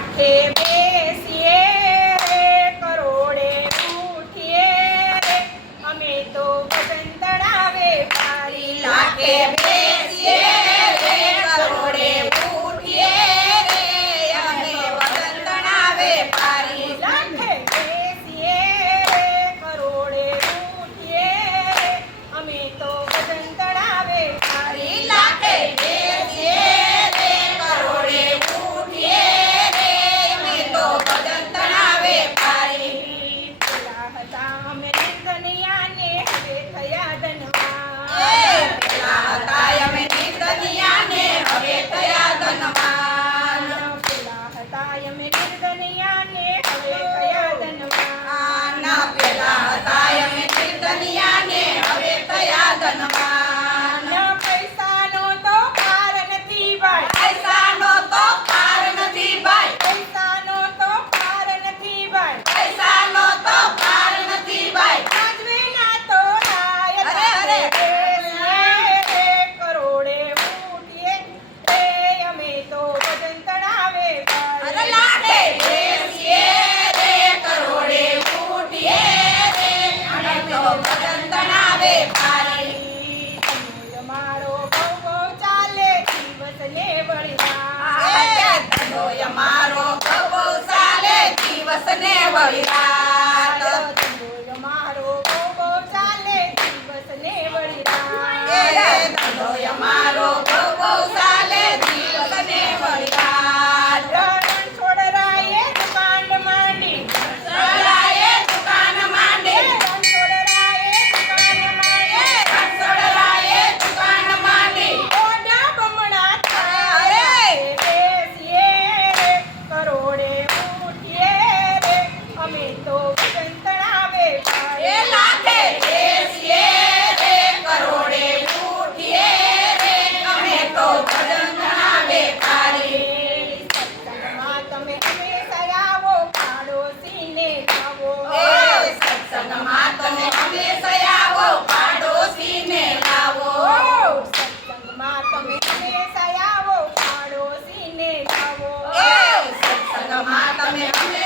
કાંઠે બેસીએ કરોડે ઉઠીએ અમે તો ભજન તળાવે 有一单 Amém. Amém.